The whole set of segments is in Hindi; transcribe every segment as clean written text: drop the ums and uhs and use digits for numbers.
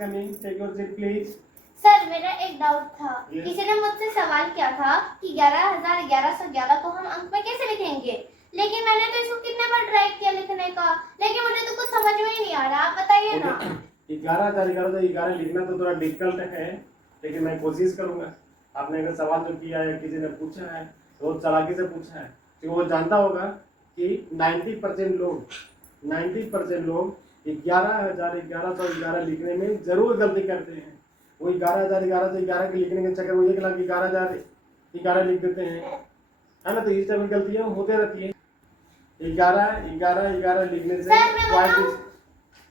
Kani, take your seat please. Sir मेरा एक डाउट था। Yes. किसी ने मुझसे सवाल किया था कि 11,1111 को हम अंक में कैसे लिखेंगे, लेकिन मैंने तो इसको कितने बार ट्राई किया लिखने का, लेकिन मुझे तो कुछ समझ में ही नहीं आ रहा। आप बताइए ना। 11,1111 लिखना तो थोड़ा डिफिकल्ट है, लेकिन मैं कोशिश करूंगा। आपने अगर सवाल जो किया है, किसी ने पूछा है, तो चालाकी से पूछा है, तो वो जानता होगा कि 90% लोग 11,1111 लिखने में जरूर गलती करते हैं। वो 11,1111 के लिखने के चक्कर में 1,11,1111 लिख देते हैं, है ना। तो इस टाइप की गलतियां होते रहती है। 11,11,11 लिखने से सर मैं बताऊं,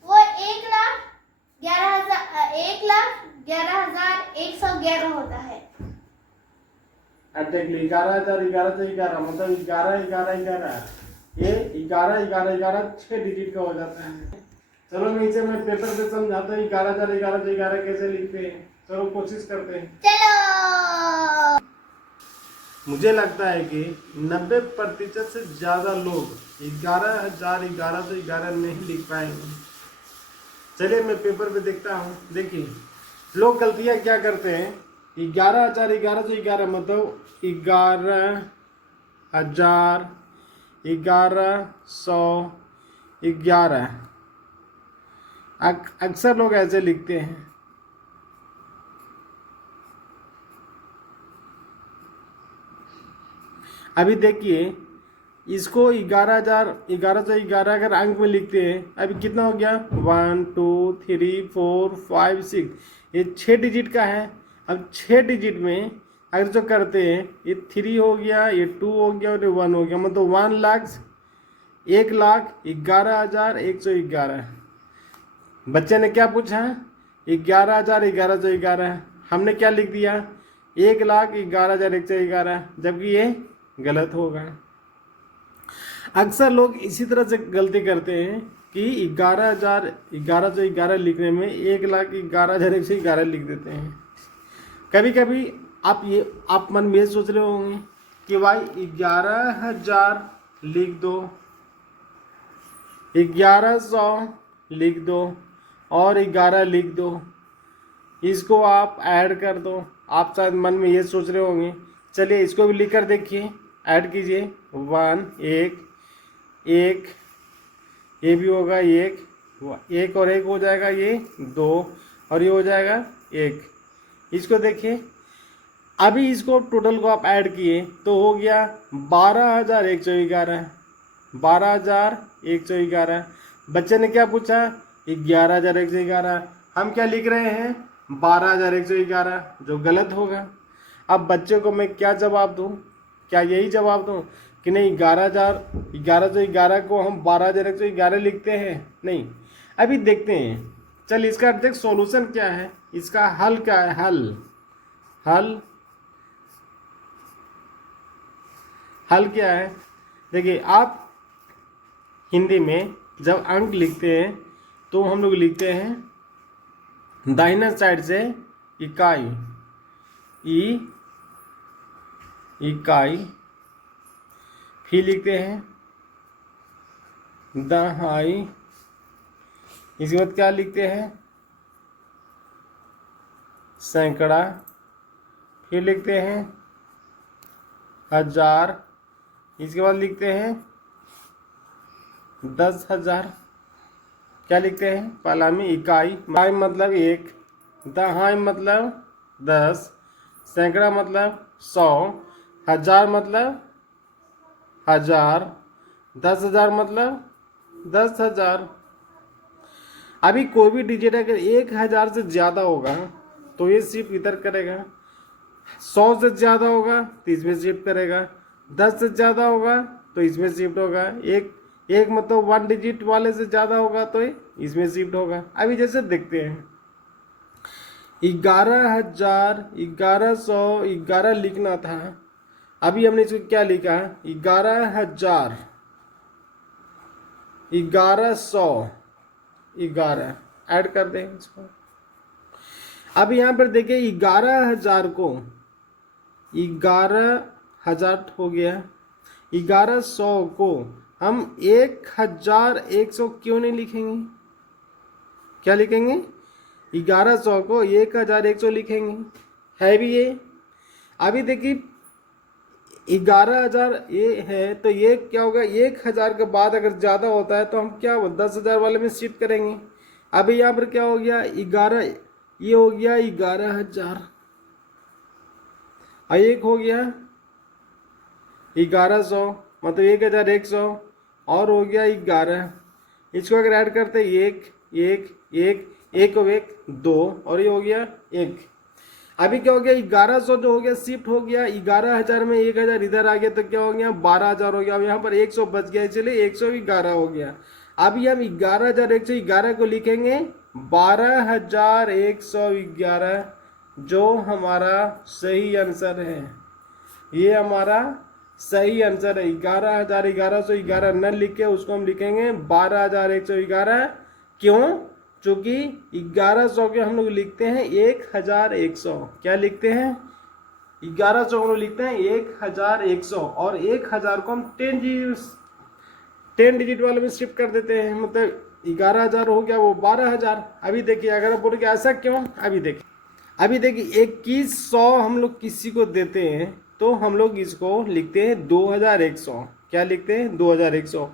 वो 1,11,11,111 होता है। एग्जैक्टली 11,1111 मतलब 11,11,11 ये 11,11,11 6 डिजिट का हो जाता है। चलो मैं पेपर पे समझाता हूँ 11,11,11 कैसे लिखते हैं। चलो कोशिश करते हैं। चलो। मुझे लगता है कि 90% से ज्यादा लोग 11,11,11 नहीं लिख पाएंगे। चलिए मैं पेपर पे देखता हूँ। देखिए लोग गलतियां क्या करते हैं। 11,11,11 मतलब 11,11,11 अक्सर लोग ऐसे लिखते हैं। अभी देखिए इसको 11,11,11 अगर अंक में लिखते हैं, अभी कितना हो गया 1 2 3 4 5 6, ये 6 डिजिट का है। अब 6 डिजिट में अगर जो करते हैं, ये 3 हो गया, ये 2 हो गया और ये 1 हो गया, मतलब 1,11,11,111। बच्चे ने क्या पूछा 11,11,11, हमने क्या लिख दिया 1,11,11,111, जबकि ये गलत होगा। अक्सर लोग इसी तरह से गलती करते हैं कि 11,11,11 लिखने में 1,11,11,111 लिख देते हैं। कभी कभी आप मन में ये सोच रहे होंगे कि भाई 11,000 लिख दो, 1,100 लिख दो और 11 लिख दो, इसको आप ऐड कर दो। आप शायद मन में ये सोच रहे होंगे। चलिए इसको भी लिख कर देखिए, ऐड कीजिए 1 1 1, ये भी होगा 1 1 और 1 हो जाएगा, ये 2 और ये हो जाएगा 1। इसको देखिए, अभी इसको टोटल को आप ऐड किए तो हो गया 12,111, 12,111। बच्चे ने क्या पूछा 11,111, हम क्या लिख रहे हैं 12,111, जो गलत होगा। अब बच्चे को मैं क्या जवाब दूं, क्या यही जवाब दूं कि नहीं 11,11 को हम 12,111 लिखते हैं? नहीं, अभी देखते हैं। चल इसका देख सॉल्यूशन क्या है, इसका हल क्या है। हल क्या है। देखिए आप हिंदी में जब अंक लिखते हैं तो हम लोग लिखते हैं दाहिने साइड से इकाई, इकाई, फिर लिखते हैं दहाई, इसके बाद क्या लिखते हैं सैकड़ा, फिर लिखते हैं हजार, इसके बाद लिखते हैं 10,000। क्या लिखते हैं पहला में इकाई मतलब 1, दहाई मतलब 10, सैकड़ा मतलब 100, हजार मतलब 1000, 10,000 मतलब 10,000। अभी कोई भी डिजिट अगर 1,000 से ज़्यादा होगा तो ये शिफ्ट इधर करेगा, 100 से ज़्यादा होगा तो इसमें शिफ्ट करेगा, 10 से ज़्यादा होगा तो इसमें शिफ्ट होगा, एक मतलब 1 डिजिट वाले से ज़्यादा होगा तो इसमें शिफ्ट होगा। अभी जैसे देखते हैं 11,000, 1,100, 11 लिखना था, अभी हमने इसको क्या लिखा 11,000, 1,100, 11 ऐड कर दें इसको। अब यहाँ पर देखिए 11,000 को 11,000 हो गया, 1,100 को हम 1,100 क्यों नहीं लिखेंगे, क्या लिखेंगे 1100 को 1100 लिखेंगे, है भी ये। अभी देखिए 11,000 ये है, तो ये क्या होगा, 1,000 के बाद अगर ज़्यादा होता है तो हम क्या 10,000 वाले में शिफ्ट करेंगे। अभी यहाँ पर क्या हो गया 11, ये हो गया 11,000, और एक हो गया 1100 मतलब 1,100, और हो गया 11। इसको अगर ऐड करते हैं 1 1 1 1 और 1 2, और ये हो गया 1। अभी क्या हो गया 1100 जो हो गया शिफ्ट हो गया 11,000 में, 1,000 इधर आ गया तो क्या हो गया 12,000 हो गया। अब यहाँ पर 100 बच गया, इसलिए 111 हो गया। अभी हम 11,111 को लिखेंगे 12,111, जो हमारा सही आंसर है। ये हमारा सही आंसर है। 11,111 न लिख के उसको हम लिखेंगे 12,111। क्यों? चूंकि 1100 के हम लोग लिखते हैं 1,100। क्या लिखते हैं? 1100 हम लोग लिखते हैं 1,100, और 1,000 को हम 10 डिजिट वाले में शिफ्ट कर देते हैं, मतलब 11,000 हो गया वो 12,000। अभी देखिए अगर आप बोलोगे ऐसा क्यों, अभी देखिए 2100 हम लोग किसी को देते हैं तो हम लोग इसको लिखते हैं 2,100। क्या लिखते हैं? 2,100।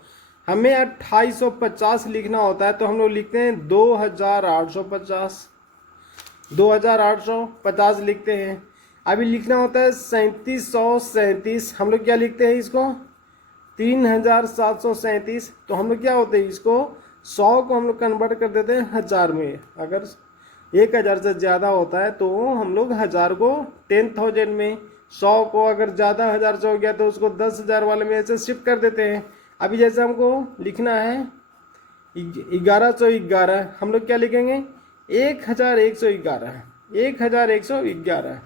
हमें 2,850 लिखना होता है तो हम लोग लिखते हैं 2,850। 2,850 लिखते हैं। अभी लिखना होता है 3,737, हम लोग क्या लिखते हैं इसको 3,737। तो हम लोग क्या होते हैं इसको 100 को हम लोग कन्वर्ट कर देते हैं 1000 में। अगर 1,000 से ज़्यादा होता है तो हम लोग 1000 को 10,000 में, 100 को अगर ज़्यादा 1000 से हो गया तो उसको 10,000 वाले में ऐसे शिफ्ट कर देते हैं। अभी जैसे हमको लिखना है 1111, हम लोग क्या लिखेंगे 1,111। 1,111।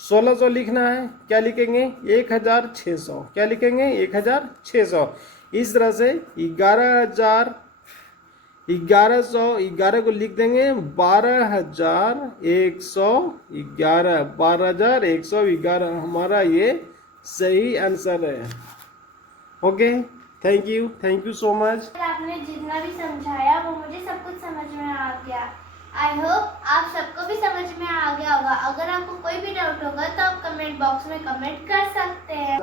1600 लिखना है, क्या लिखेंगे 1,600। क्या लिखेंगे 1,600। इस तरह से 11,1111 को लिख देंगे 12,111। 12,111 हमारा ये सही आंसर है। Okay, thank you so much. आपने जितना भी समझाया वो मुझे सब कुछ समझ में आ गया। आई होप आप सबको भी समझ में आ गया होगा। अगर आपको कोई भी डाउट होगा तो आप कमेंट बॉक्स में कमेंट कर सकते हैं।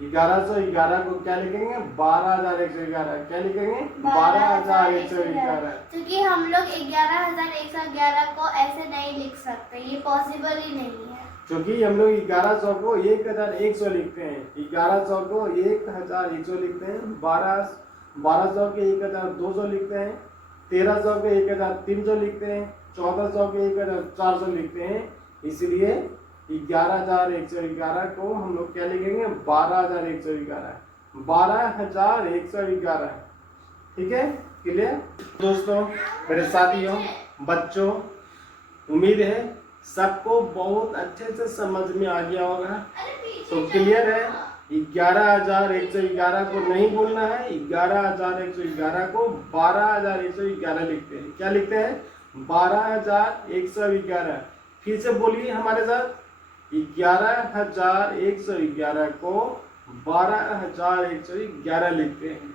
1111 को क्या लिखेंगे 12,111। क्या लिखेंगे 12,111, क्योंकि हम लोग 11,111 को ऐसे नहीं लिख सकते, ये पॉसिबल ही नहीं है। क्योंकि हम लोग 1100 को 1,100 लिखते हैं, 1100 को 1,100 लिखते हैं, 1200 के 1,200 लिखते हैं, 1300 के 1,300 लिखते हैं, 1400 के 1,400 लिखते हैं। इसलिए 11,111 को हम लोग क्या लिखेंगे 12,111। 12,111। ठीक है, क्लियर दोस्तों, मेरे साथियों, बच्चों, उम्मीद है सबको बहुत अच्छे से समझ में आ गया होगा। तो क्लियर है, 11,111 को नहीं बोलना है, 11,111 को 12,111 लिखते हैं। क्या लिखते हैं 12,111। फिर से बोलिए हमारे साथ, 11,111 को 12,111 लिखते हैं।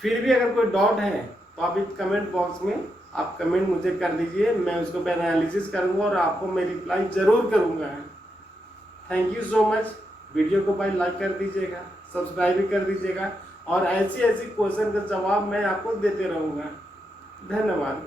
फिर भी अगर कोई डाउट है तो आप इस कमेंट बॉक्स में आप कमेंट मुझे कर दीजिए, मैं उसको पे एनालिसिस करूंगा और आपको मैं रिप्लाई जरूर करूंगा। Thank you so much. Video को भाई लाइक कर दीजिएगा, सब्सक्राइब भी कर दीजिएगा, और ऐसी क्वेश्चन का जवाब मैं आपको देते रहूंगा। धन्यवाद।